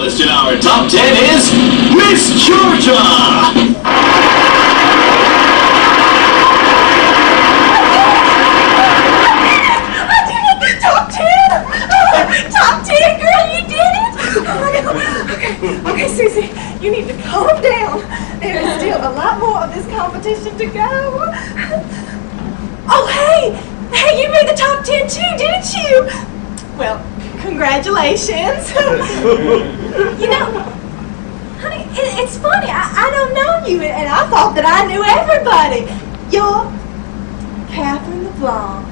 Listed our top 10 is Miss Georgia. Okay, Susie, you need to calm down. There is still a lot more of this competition to go. Oh, hey, you made the top 10 too, didn't you? Well, congratulations. You know, honey, it's funny. I don't know you, and I thought that I knew everybody. You're Catherine LeBlanc.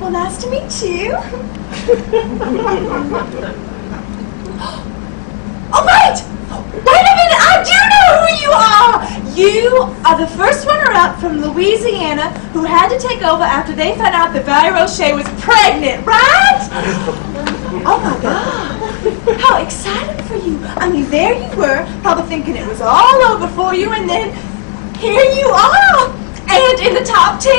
Well, nice to meet you. Oh, wait! Wait a minute! I do know who you are! You are the first runner-up from Louisiana who had to take over after they found out that Valerie Roche was pregnant, right? Oh, my God. How excited for you. I mean, there you were, probably thinking it was all over for you, and then here you are! And in the top 10!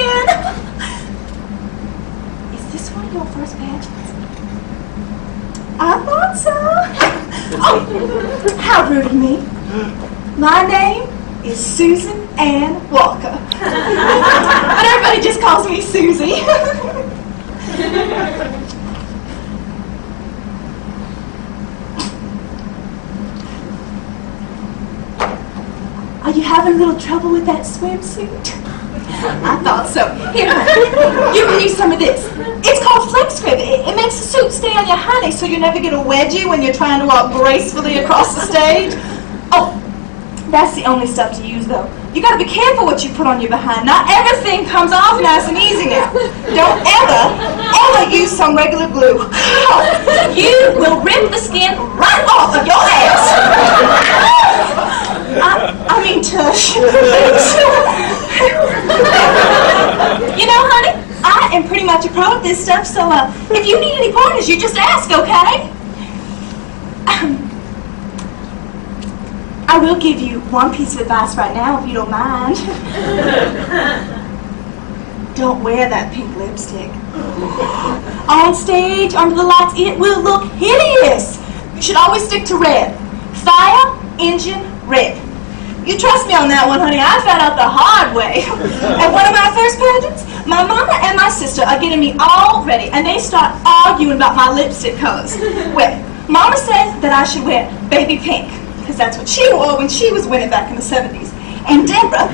Is this one of your first pageants? I thought so. Oh, how rude of me. My name is Susan Ann Walker. But everybody just calls me Susie. Are you having a little trouble with that swimsuit? I thought so. Here, you can use some of this. It's called Flex Grip. It makes the suit stay on your honey so you never get a wedgie when you're trying to walk gracefully across the stage. Oh, that's the only stuff to use, though. You got to be careful what you put on your behind. Not everything comes off nice and easy now. Don't ever use some regular glue. You will rip the skin right off of your ass. I mean, tush. You know, honey, I am pretty much a pro at this stuff, so if you need any pointers, you just ask, okay? I will give you one piece of advice right now, if you don't mind. Don't wear that pink lipstick. On stage, under the lights, it will look hideous. You should always stick to red. Fire, engine, red. You trust me on that one, honey. I found out the hard way. At one of my first pageants, my mama and my sister are getting me all ready, and they start arguing about my lipstick colors. Well, Mama said that I should wear baby pink, because that's what she wore when she was winning back in the 70s. And Deborah,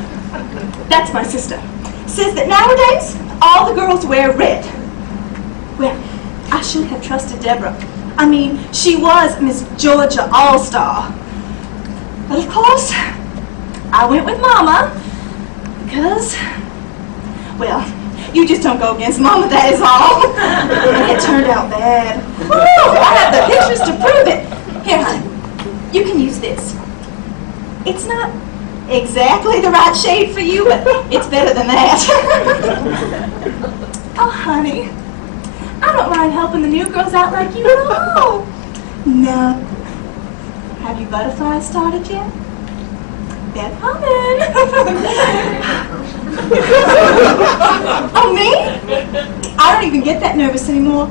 that's my sister, says that nowadays, all the girls wear red. Well, I should have trusted Deborah. I mean, she was Miss Georgia All-Star. But of course, I went with Mama because, well, you just don't go against Mama, that is all. And it turned out bad. Woo, I have the pictures to prove it. Here, honey, you can use this. It's not exactly the right shade for you, but it's better than that. Oh, honey, I don't mind helping the new girls out like you at all. No. Have you butterflies started yet? They're coming. Oh, me? I don't even get that nervous anymore.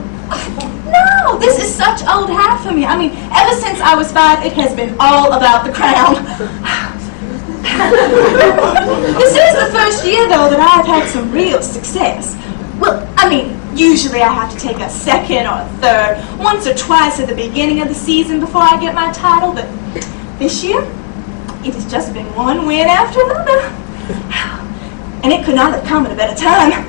No, this is such old hat for me. I mean, ever since I was 5, it has been all about the crown. This is the first year, though, that I've had some real success. Well, I mean, usually I have to take a second or a third, once or twice at the beginning of the season before I get my title, but this year, it has just been one win after another. And it could not have come at a better time.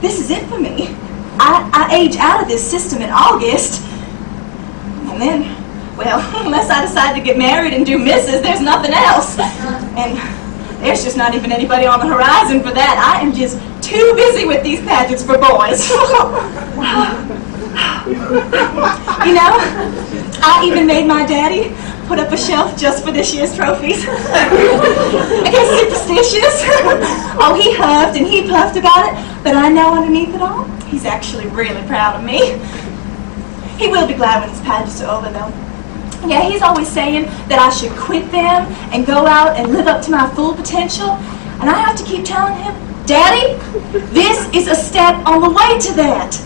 This is it for me. I age out of this system in August. And then, well, unless I decide to get married and do misses, there's nothing else. And there's just not even anybody on the horizon for that. I am just too busy with these pageants for boys. You know, I even made my daddy put up a shelf just for this year's trophies. I guess superstitious. Oh, he huffed and he puffed about it, but I know underneath it all, he's actually really proud of me. He will be glad when his pageants are over, though. Yeah, he's always saying that I should quit them and go out and live up to my full potential. And I have to keep telling him, Daddy, this is a step on the way to that.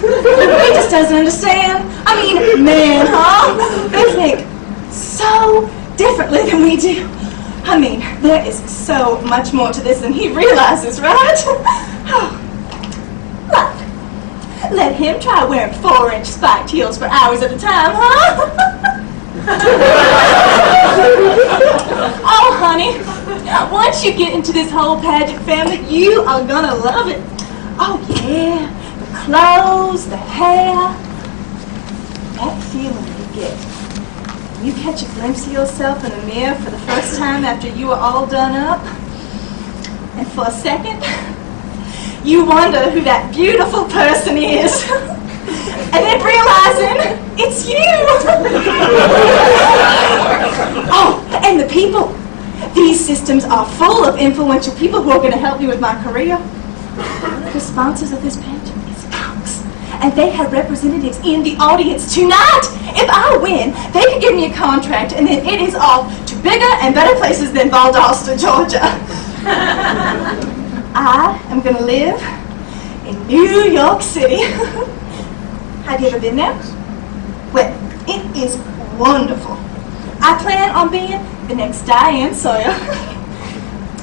He just doesn't understand. I mean, men, huh? They think so differently than we do. I mean, there is so much more to this than he realizes, right? Look, let him try wearing 4-inch spiked heels for hours at a time, huh? Oh, honey, once you get into this whole pageant family, you are gonna love it. Oh, yeah, the clothes, the hair, that feeling you get. You catch a glimpse of yourself in the mirror for the first time after you are all done up. And for a second, you wonder who that beautiful person is. And then realizing it's you. Oh, and the people. These systems are full of influential people who are going to help me with my career. The sponsors of this pageant is Fox. And they have representatives in the audience tonight. If I win, they can give me a contract, and then it is off to bigger and better places than Valdosta, Georgia. I am going to live in New York City. Have you ever been there? Well, it is wonderful. I plan on being the next Diane Sawyer.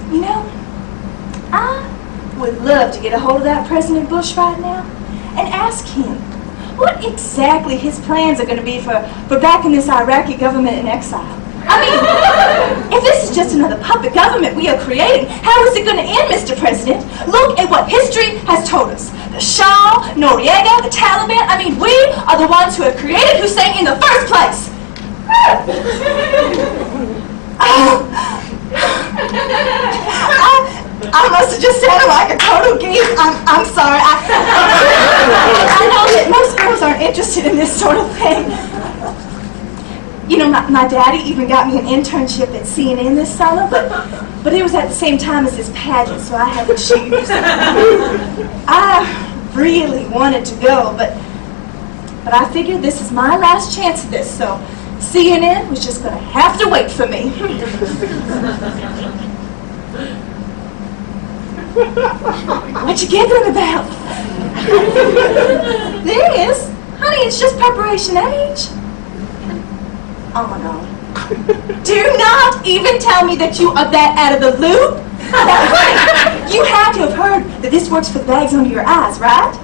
You know, I would love to get a hold of that President Bush right now and ask him what exactly his plans are going to be for backing this Iraqi government in exile. I mean, if this is just another puppet government we are creating, how is it going to end, Mr. President? Look at what history has told us. The Shah, Noriega, the Taliban, I mean, we are the ones who have created Hussein in the first place. I must have just sounded like a total geek. I'm sorry. I know that most girls aren't interested in this sort of thing. You know, my daddy even got me an internship at CNN this summer, but it was at the same time as this pageant, so I had to choose. I really wanted to go, but I figured this is my last chance at this, so CNN was just going to have to wait for me. What you giggling about? There it is. Honey, it's just preparation age. Oh my God. Do not even tell me that you are that out of the loop. You had to have heard that this works for the bags under your eyes, right?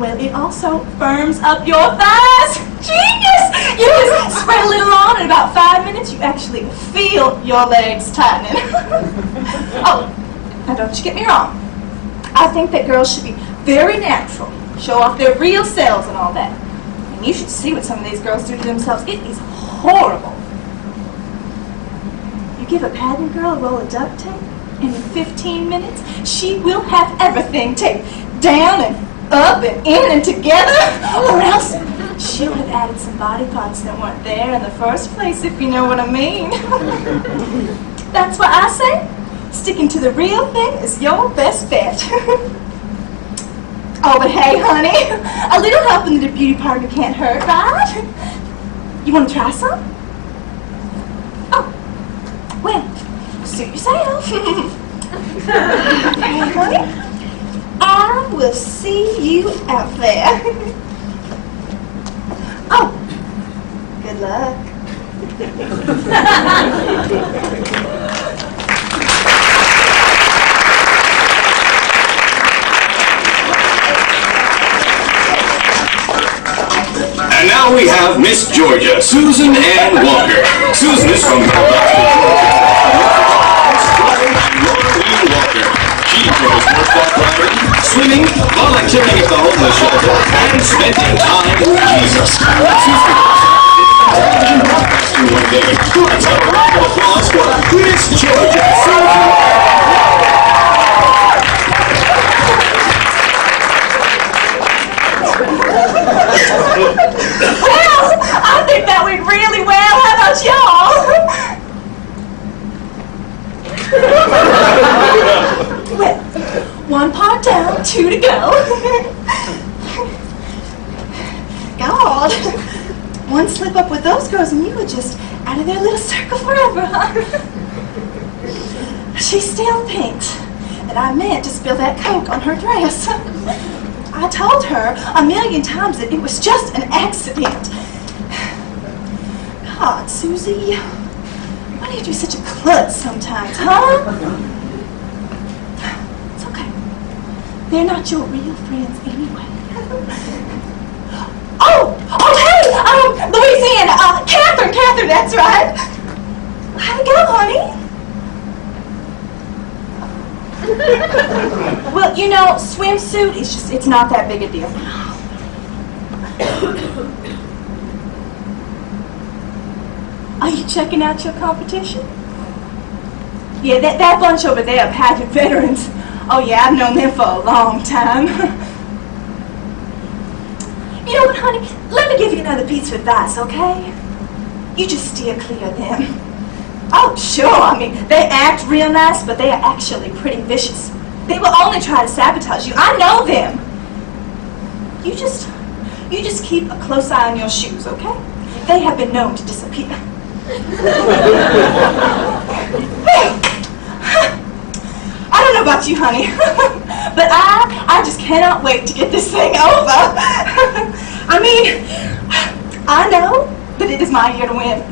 Well, it also firms up your thighs. Genius! You just spread a little on, in about 5 minutes, you actually feel your legs tightening. Oh, now don't you get me wrong. I think that girls should be very natural, show off their real selves and all that. And you should see what some of these girls do to themselves. It is horrible. You give a pageant girl a roll of duct tape, and in 15 minutes, she will have everything taped down and up and in and together, or else she'll have added some body parts that weren't there in the first place, if you know what I mean. That's why I say sticking to the real thing is your best bet. Oh, but hey, honey, a little help in the beauty parlor can't hurt, right? You want to try some? Oh, well, suit yourself. Okay, honey, I will see you out there. Oh, good luck. And now we have Miss Georgia, Susan Ann Walker. Susan is from Valdosta, Georgia. Walker. She throws horseback riding, swimming, volunteering at the homeless shelter, and spending time with Jesus. Susan one day. Let's have a round of applause for Miss Georgia, Susan. Well, I think that went really well. How about y'all? Well, 1 part down, 2 to go. God, one slip up with those girls and you were just out of their little circle forever, huh? She still thinks that I meant to spill that Coke on her dress. I I told her a million times that it was just an accident. God, Susie, why do you do such a klutz sometimes, huh? It's okay. They're not your real friends anyway. Oh, hey, Louisiana, Catherine, that's right. How'd it go, honey? Well, you know, swimsuit is it's not that big a deal. Are you checking out your competition? Yeah, that bunch over there, pageant veterans. Oh yeah, I've known them for a long time. You know what, honey? Let me give you another piece of advice, okay? You just steer clear of them. Oh, sure, I mean, they act real nice, but they are actually pretty vicious. They will only try to sabotage you. I know them. You just keep a close eye on your shoes, okay? They have been known to disappear. Hey, I don't know about you, honey, but I just cannot wait to get this thing over. I mean, I know that it is my year to win.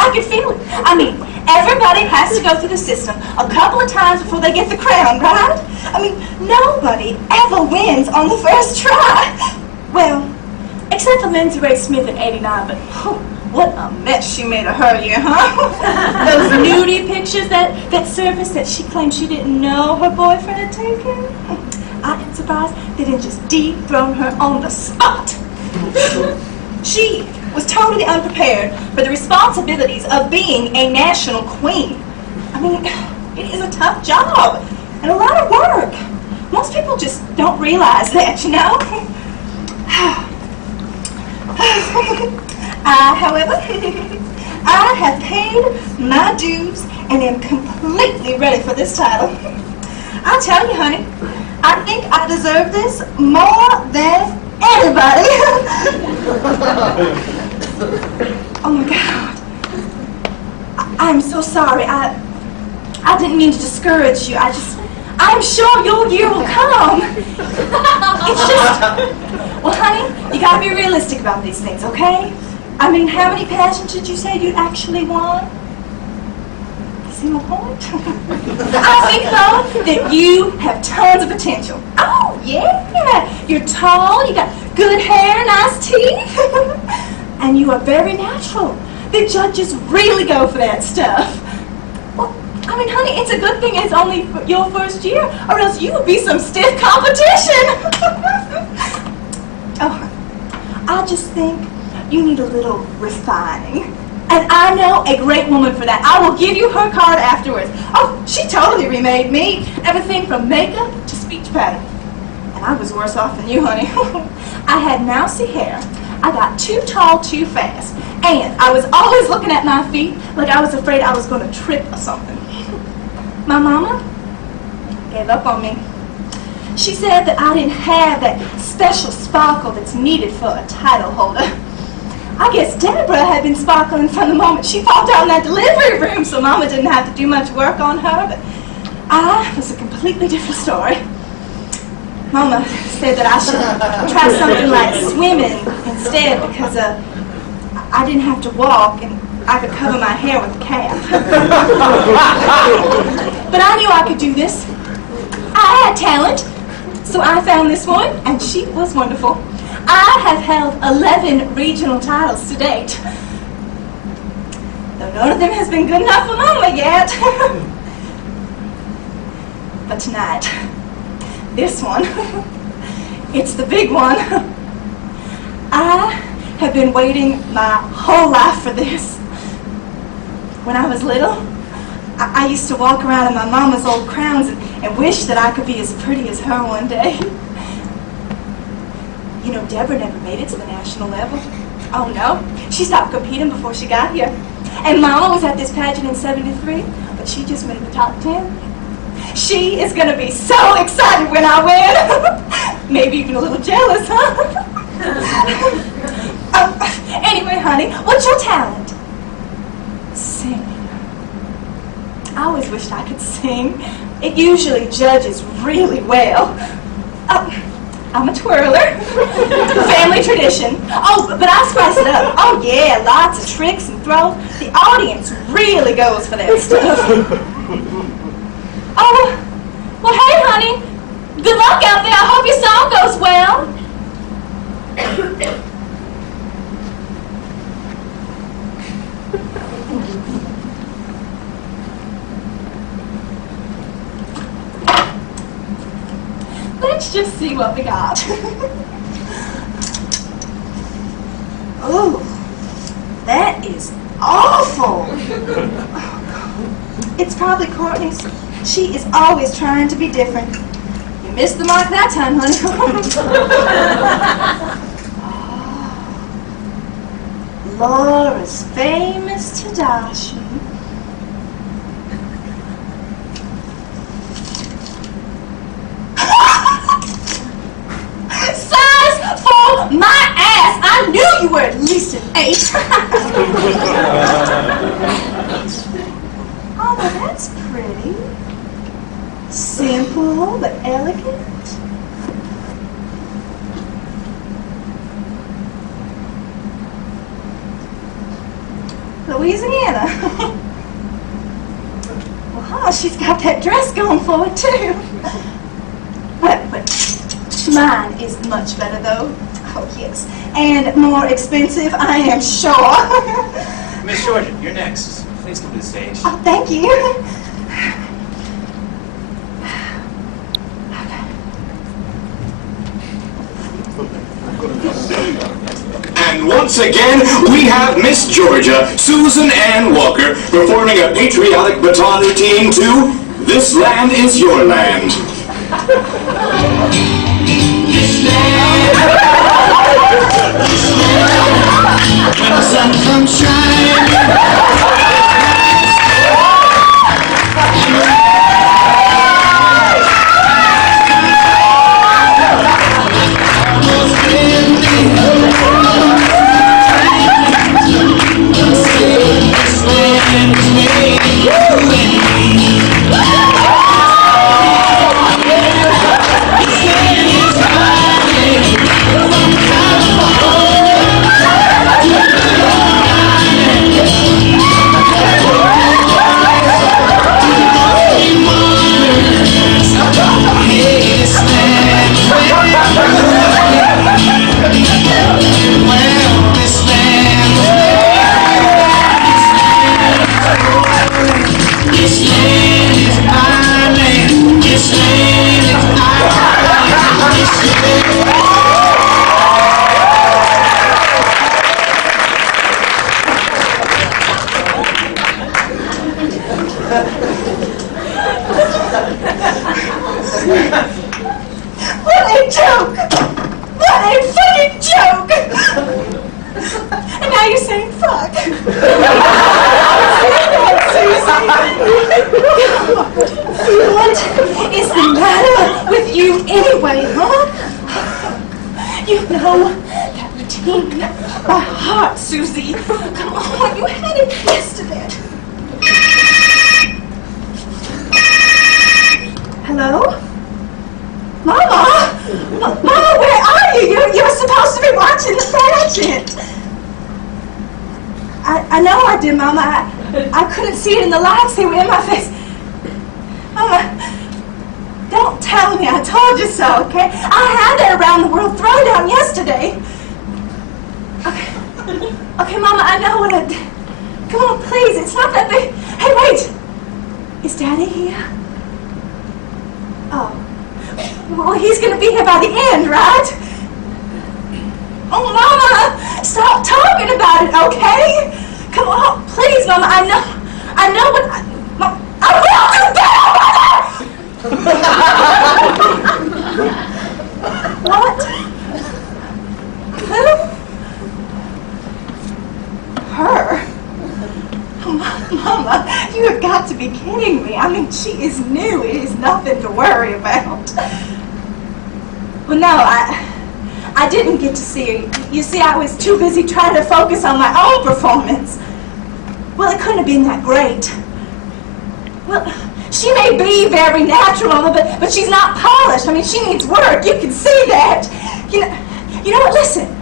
I can feel it. I mean, everybody has to go through the system a couple of times before they get the crown, right? I mean, nobody ever wins on the first try. Well, except for Lindsay Ray Smith in '89, but what a mess she made of her year, huh? Those nudie pictures that surfaced that she claimed she didn't know her boyfriend had taken. I am surprised they didn't just dethrone her on the spot. She was totally unprepared for the responsibilities of being a national queen. I mean, it is a tough job and a lot of work. Most people just don't realize that, you know? However, I have paid my dues and am completely ready for this title. I'll tell you, honey, I think I deserve this more than anybody. Oh my God. I'm so sorry. I didn't mean to discourage you. I'm sure your year will come. It's just, well, honey, you gotta be realistic about these things, okay? I mean, how many pageants did you say you actually won? See my point? I think, though, that you have tons of potential. Oh, yeah. You're tall, you got good hair, nice teeth. And you are very natural. The judges really go for that stuff. Well, I mean, honey, it's a good thing it's only your first year, or else you would be some stiff competition. Oh, I just think you need a little refining. And I know a great woman for that. I will give you her card afterwards. Oh, she totally remade me. Everything from makeup to speech pattern. And I was worse off than you, honey. I had mousy hair. I got too tall too fast. And I was always looking at my feet like I was afraid I was going to trip or something. My mama gave up on me. She said that I didn't have that special sparkle that's needed for a title holder. I guess Deborah had been sparkling from the moment she popped out in that delivery room, so Mama didn't have to do much work on her, but I was a completely different story. Mama said that I should try something like swimming instead because I didn't have to walk and I could cover my hair with a cap. But I knew I could do this. I had talent, so I found this one, and she was wonderful. I have held 11 regional titles to date. Though none of them has been good enough for Mama yet. But tonight, this one, it's the big one. I have been waiting my whole life for this. When I was little, I used to walk around in my mama's old crowns and wish that I could be as pretty as her one day. You know, Deborah never made it to the national level. Oh no, she stopped competing before she got here. And Mama was at this pageant in '73, but she just made the top 10. She is gonna be so excited when I win. Maybe even a little jealous, huh? Anyway, honey, what's your talent? Singing. I always wished I could sing. It usually judges really well. I'm a twirler. Family tradition. Oh, but I spice it up. Oh yeah, lots of tricks and throws. The audience really goes for that stuff. Oh, well hey honey, good luck out there. I hope your song goes well. Let's just see what we got. Oh, that is awful. It's probably Courtney's. She is always trying to be different. You missed the mark that time, honey. Oh, Laura's famous Tadashi. My ass! I knew you were at least an 8. Oh, well, that's pretty. Simple but elegant. Louisiana. Wow, she's got that dress going for it, too. But mine is much better, though. Oh, yes. And more expensive, I am sure. Miss Georgia, you're next. Please come to the stage. Oh, thank you. And once again, we have Miss Georgia, Susan Ann Walker, performing a patriotic baton routine to This Land Is Your Land. This land, when the sun comes shining, What a joke! What a fucking joke! And now you're saying fuck. What is the matter with you anyway, huh? You know that routine by heart, Susie. Come on, you had it yesterday. Hello? Mama! Mama, where are you? You're supposed to be watching the pageant. I know I did, Mama. I couldn't see it in the lights. They were in my face. Mama, don't tell me I told you so, okay? I had that around the world throwdown yesterday. Okay, Mama, I know what I did. Come on, please. It's not that big. Hey, wait. Is Daddy here? Oh. Well, he's going to be here by the end, right? Oh, Mama, stop talking about it, okay? Come on, please, Mama. I know what I will do better. What? Who? Her? Oh, Mama, you have got to be kidding me. I mean, she is new. It is nothing to worry about. Well, no, I didn't get to see her. You see, I was too busy trying to focus on my own performance. Well, it couldn't have been that great. Well, She may be very natural, Mama, but she's not polished. I mean, she needs work. You can see that. You know what? Listen.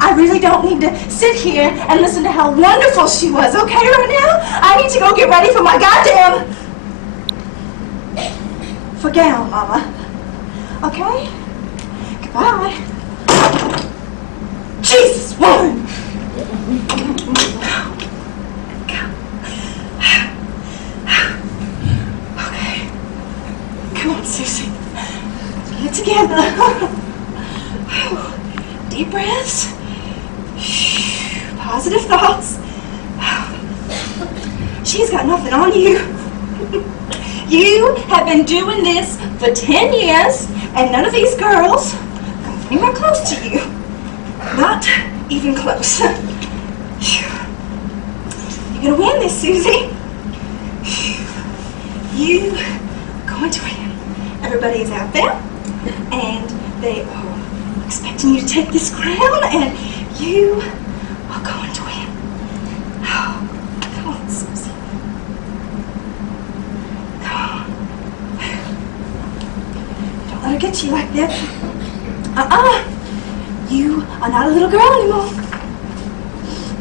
I really don't need to sit here and listen to how wonderful she was, okay, right now? I need to go get ready for my goddamn... for gown, Mama. Okay? Goodbye. Jesus, woman! Okay. Come on, Susie. Get it together. Deep breaths. Positive thoughts. She's got nothing on you. You have been doing this for 10 years, and none of these girls come anywhere close to you. Not even close. You're gonna win this, Susie. You are going to win. Everybody is out there, and they are expecting you to take this crown, and you are going to win. Oh, come on, Susie. Come on. Don't let her get you like that. You are not a little girl anymore.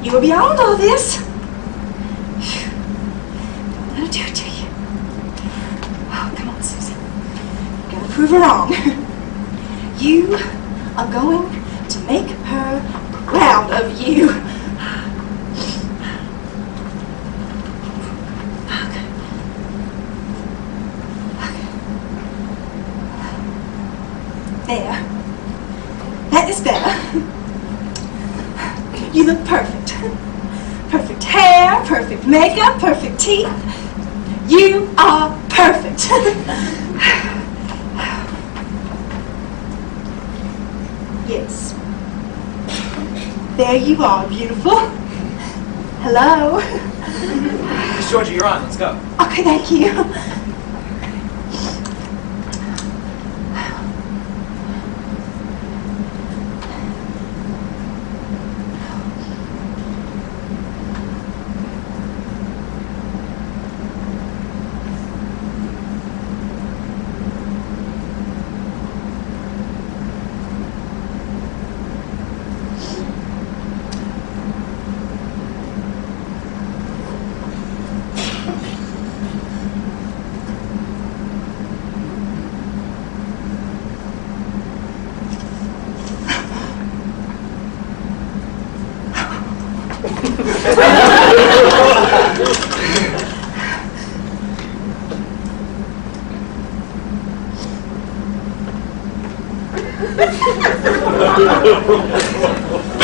You are beyond all this. Don't let her do it to you. Oh, come on, Susie. You gotta prove her wrong. You are going to make her proud of you. Okay. There. That is better. You look perfect. Perfect hair, perfect makeup, perfect teeth. You are perfect. Yes. There you are, beautiful. Hello. Miss Georgia, you're on. Let's go. Okay, thank you.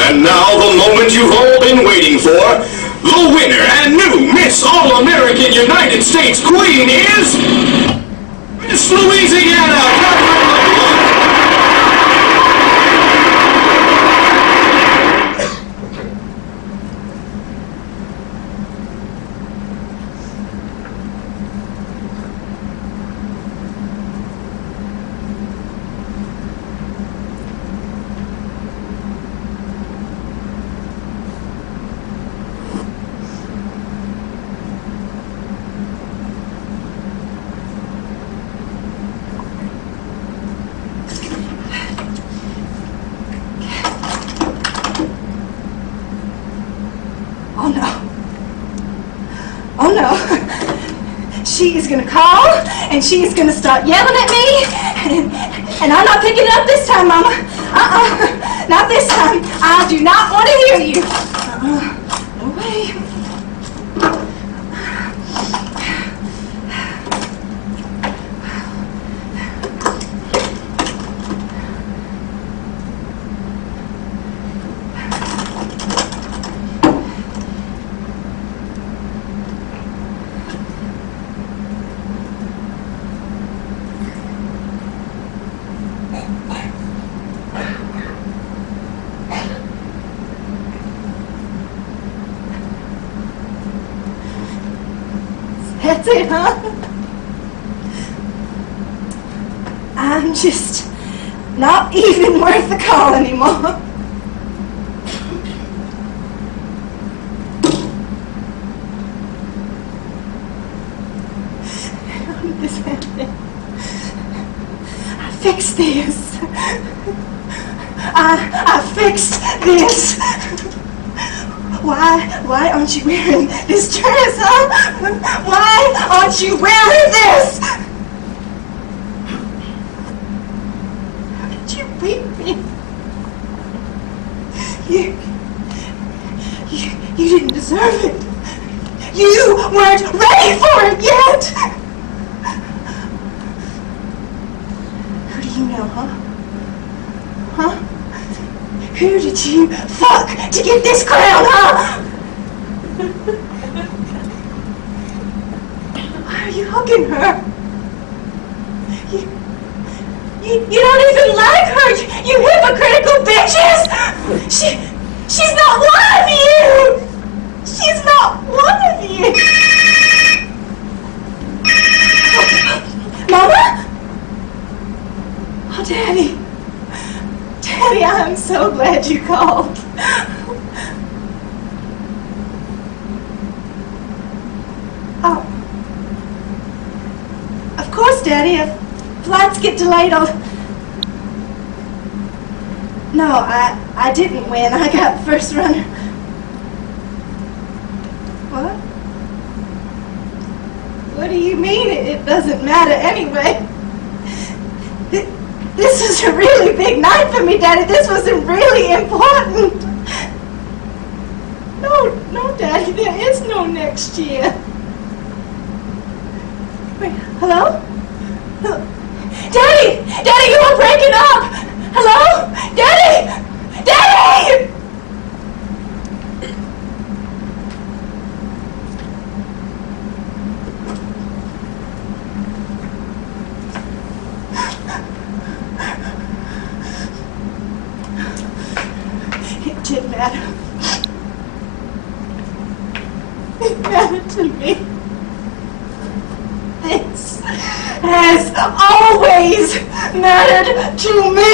And now the moment you've all been waiting for, the winner and new Miss All-American United States Queen is Miss Louisiana. Oh no. Oh no. She is gonna call and she is gonna start yelling at me and I'm not picking it up this time, Mama. Not this time. I do not want to hear you. No way. That's it, huh? I'm just not even worth the call anymore. shouldn't this happen? I fixed this. I fixed this. Why aren't you wearing this dress, huh? Why aren't you wearing this? How did you beat me? You didn't deserve it. You weren't ready for it yet. Who do you know, huh? Huh? Who did you fuck to get this crown, huh? Why are you hugging her? You don't even like her, you hypocritical bitches! She's not one of you! She's not one of you! Mama? Oh, Daddy. Daddy, I'm so glad you called. Oh. Of course, Daddy. If flights get delayed, No, I didn't win. I got first runner. What? What do you mean it doesn't matter anyway? This is a really big night for me, Daddy. This was really important. No, Daddy, there is no next year. Wait, hello? Daddy! Daddy, you are breaking up! Hello? Daddy! Daddy! It did matter. It mattered to me. This has always mattered to me.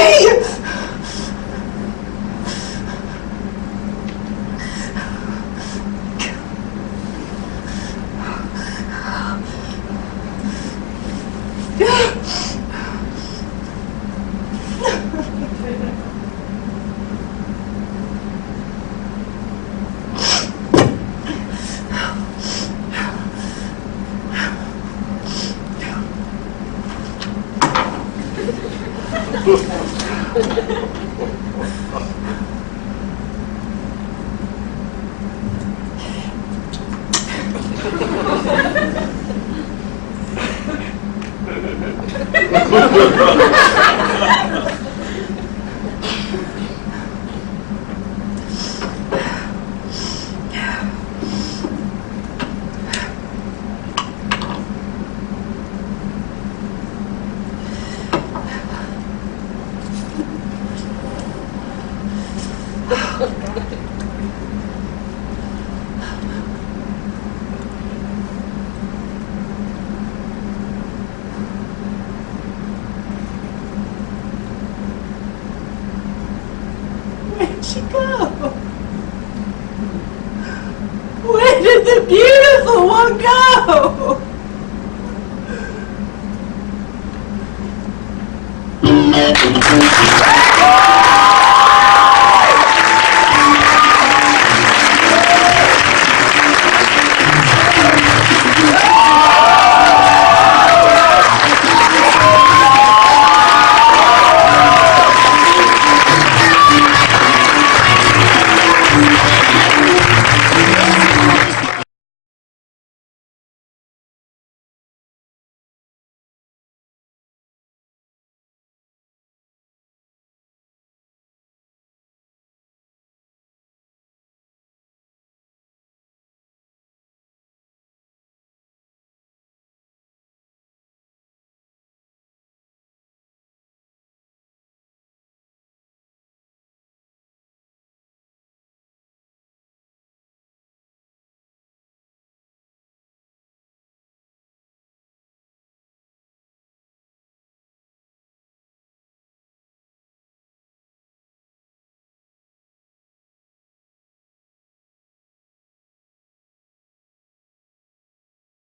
Where'd she go? Where did the beautiful one go?